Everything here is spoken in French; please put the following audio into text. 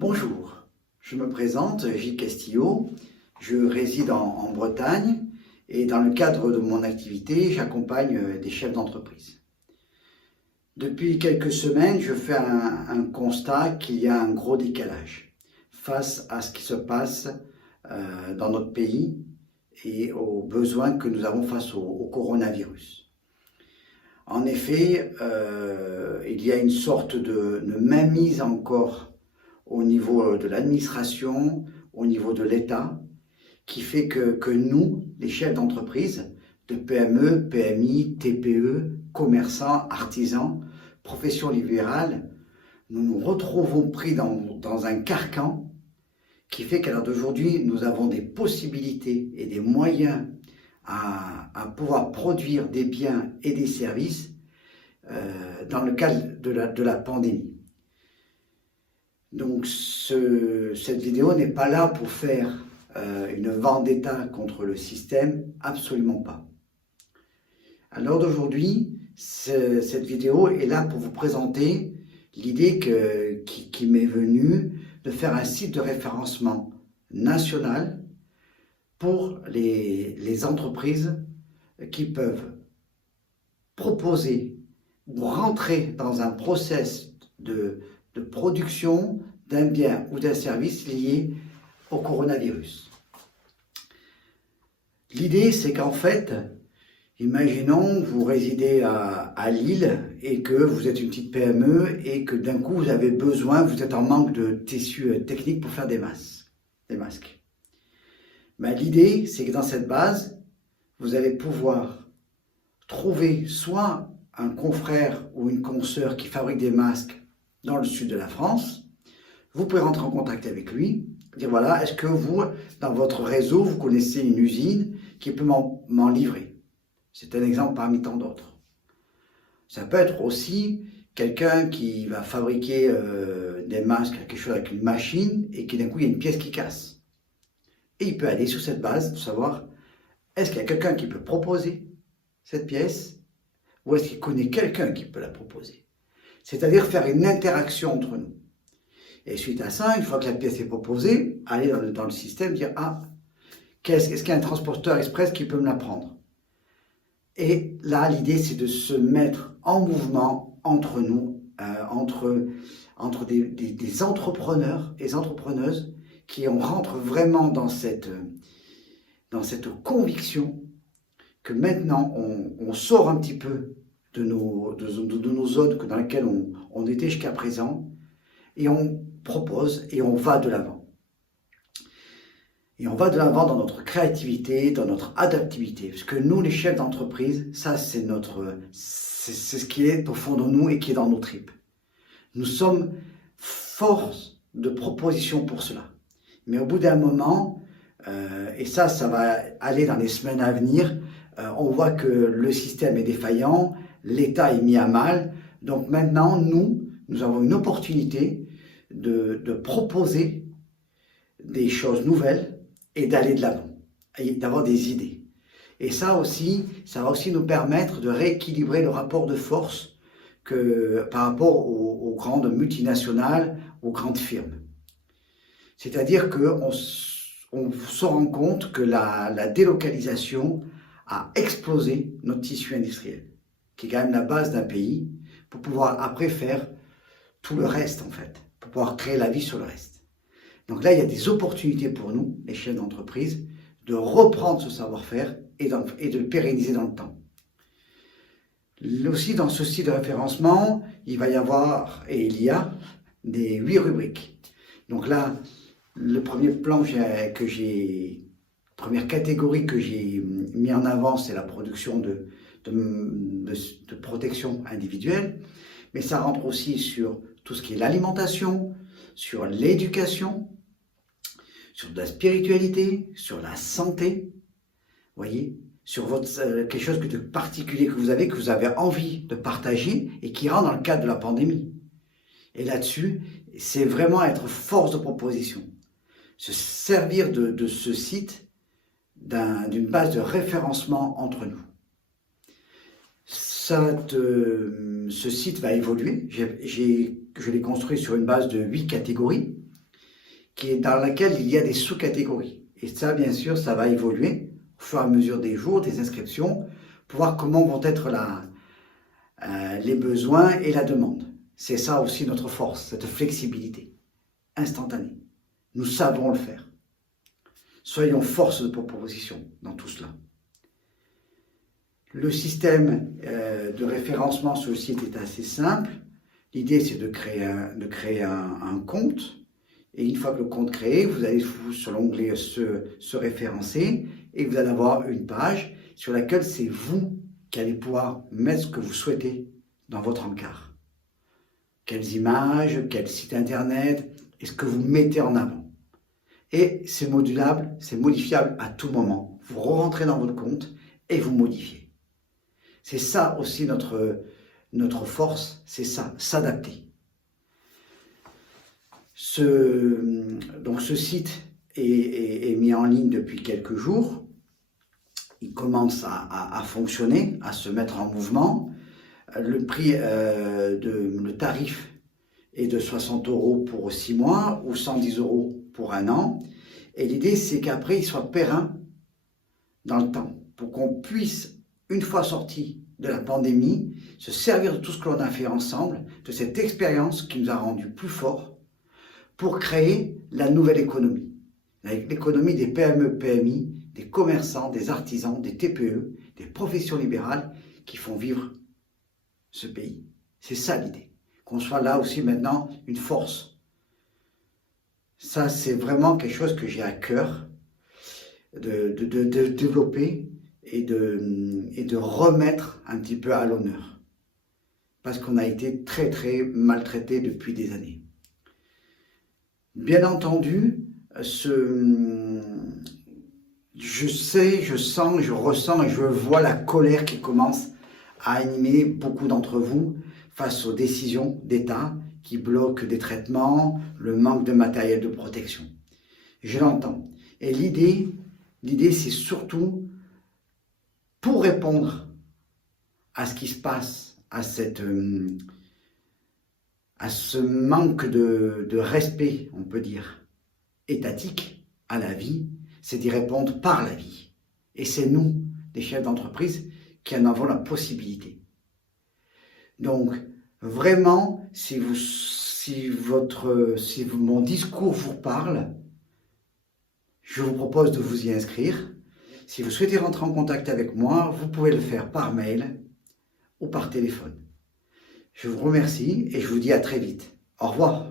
Bonjour, je me présente, Gilles Castillo, je réside en Bretagne et dans le cadre de mon activité, j'accompagne des chefs d'entreprise. Depuis quelques semaines, je fais un constat qu'il y a un gros décalage face à ce qui se passe dans notre pays et aux besoins que nous avons face au coronavirus. En effet, il y a une sorte de mainmise encore au niveau de l'administration, au niveau de l'État, qui fait que nous, les chefs d'entreprise, de PME, PMI, TPE, commerçants, artisans, professions libérales, nous nous retrouvons pris dans un carcan qui fait qu'à l'heure d'aujourd'hui, nous avons des possibilités et des moyens à pouvoir produire des biens et des services dans le cadre de la pandémie. Donc cette vidéo n'est pas là pour faire une vendetta contre le système, absolument pas. À l'heure d'aujourd'hui, cette vidéo est là pour vous présenter l'idée qui m'est venue de faire un site de référencement national pour les entreprises qui peuvent proposer ou rentrer dans un process de production d'un bien ou d'un service lié au coronavirus. L'idée, c'est qu'en fait, imaginons vous résidez à Lille et que vous êtes une petite PME et que d'un coup vous avez besoin, vous êtes en manque de tissu technique pour faire des masques. Ben, l'idée, c'est que dans cette base, vous allez pouvoir trouver soit un confrère ou une consoeur qui fabrique des masques dans le sud de la France. Vous pouvez rentrer en contact avec lui, dire voilà, est-ce que vous, dans votre réseau, vous connaissez une usine qui peut m'en livrer? C'est un exemple parmi tant d'autres. Ça peut être aussi quelqu'un qui va fabriquer des masques, quelque chose avec une machine, et qui d'un coup, il y a une pièce qui casse. Et il peut aller sur cette base pour savoir, est-ce qu'il y a quelqu'un qui peut proposer cette pièce, ou est-ce qu'il connaît quelqu'un qui peut la proposer? C'est-à-dire faire une interaction entre nous. Et suite à ça, une fois que la pièce est proposée, aller dans le système, dire « Ah, est-ce qu'il y a un transporteur express qui peut me la prendre ?» Et là, l'idée, c'est de se mettre en mouvement entre nous, entre des entrepreneurs et entrepreneuses qui rentrent vraiment dans cette conviction que maintenant, on sort un petit peu de nos zones dans lesquelles on était jusqu'à présent, et on propose et on va de l'avant. Et on va de l'avant dans notre créativité, dans notre adaptabilité. Parce que nous, les chefs d'entreprise, ça c'est ce qui est au fond de nous et qui est dans nos tripes. Nous sommes force de proposition pour cela. Mais au bout d'un moment, et ça va aller dans les semaines à venir, on voit que le système est défaillant, l'État est mis à mal. Donc maintenant, nous avons une opportunité de proposer des choses nouvelles et d'aller de l'avant, d'avoir des idées. Et ça va aussi nous permettre de rééquilibrer le rapport de force par rapport aux grandes multinationales, aux grandes firmes. C'est-à-dire qu'on se rend compte que la délocalisation a explosé notre tissu industriel, qui est quand même la base d'un pays, pour pouvoir après faire tout le reste en fait, pour pouvoir créer la vie sur le reste. Donc là, il y a des opportunités pour nous, les chefs d'entreprise, de reprendre ce savoir-faire et de le pérenniser dans le temps. Aussi, dans ce site de référencement, il va y avoir, et il y a, des 8 rubriques. Donc là, le premier plan première catégorie que j'ai mis en avant, c'est la production de protection individuelle, mais ça rentre aussi sur tout ce qui est l'alimentation, sur l'éducation, sur de la spiritualité, sur la santé, voyez, sur quelque chose de particulier que vous avez envie de partager et qui rentre dans le cadre de la pandémie. Et là-dessus, c'est vraiment être force de proposition. Se servir de ce site d'une base de référencement entre nous. Ce site va évoluer. Je l'ai construit sur une base de 8 catégories. dans laquelle il y a des sous-catégories. Et ça, bien sûr, ça va évoluer au fur et à mesure des jours, des inscriptions, pour voir comment vont être les besoins et la demande. C'est ça aussi notre force, cette flexibilité instantanée. Nous savons le faire. Soyons force de proposition dans tout cela. Le système de référencement sur le site est assez simple. L'idée, c'est de créer un compte. Et une fois que le compte est créé, vous allez sur l'onglet se référencer et vous allez avoir une page sur laquelle c'est vous qui allez pouvoir mettre ce que vous souhaitez dans votre encart. Quelles images, quel site internet, est-ce que vous mettez en avant. Et c'est modulable, c'est modifiable à tout moment. Vous rentrez dans votre compte et vous modifiez. C'est ça aussi notre force, c'est ça, s'adapter. Donc ce site est mis en ligne depuis quelques jours. Il commence à fonctionner, à se mettre en mouvement. Le tarif est de 60 € pour 6 mois ou 110 € pour 1 an. Et l'idée, c'est qu'après, il soit périn dans le temps pour qu'on puisse, une fois sorti de la pandémie, se servir de tout ce que l'on a fait ensemble, de cette expérience qui nous a rendus plus forts pour créer la nouvelle économie. L'économie des PME, PMI, des commerçants, des artisans, des TPE, des professions libérales qui font vivre ce pays. C'est ça l'idée. Qu'on soit là aussi maintenant une force. Ça, c'est vraiment quelque chose que j'ai à cœur de développer et de remettre un petit peu à l'honneur. Parce qu'on a été très très maltraité depuis des années. Bien entendu, je sais, je sens, je ressens et je vois la colère qui commence à animer beaucoup d'entre vous face aux décisions d'État qui bloquent des traitements, le manque de matériel de protection. Je l'entends. Et l'idée, c'est surtout pour répondre à ce qui se passe, à ce manque de respect, on peut dire, étatique à la vie, c'est d'y répondre par la vie. Et c'est nous, les chefs d'entreprise, qui en avons la possibilité. Donc, vraiment, si mon discours vous parle, je vous propose de vous y inscrire. Si vous souhaitez rentrer en contact avec moi, vous pouvez le faire par mail ou par téléphone. Je vous remercie et je vous dis à très vite. Au revoir.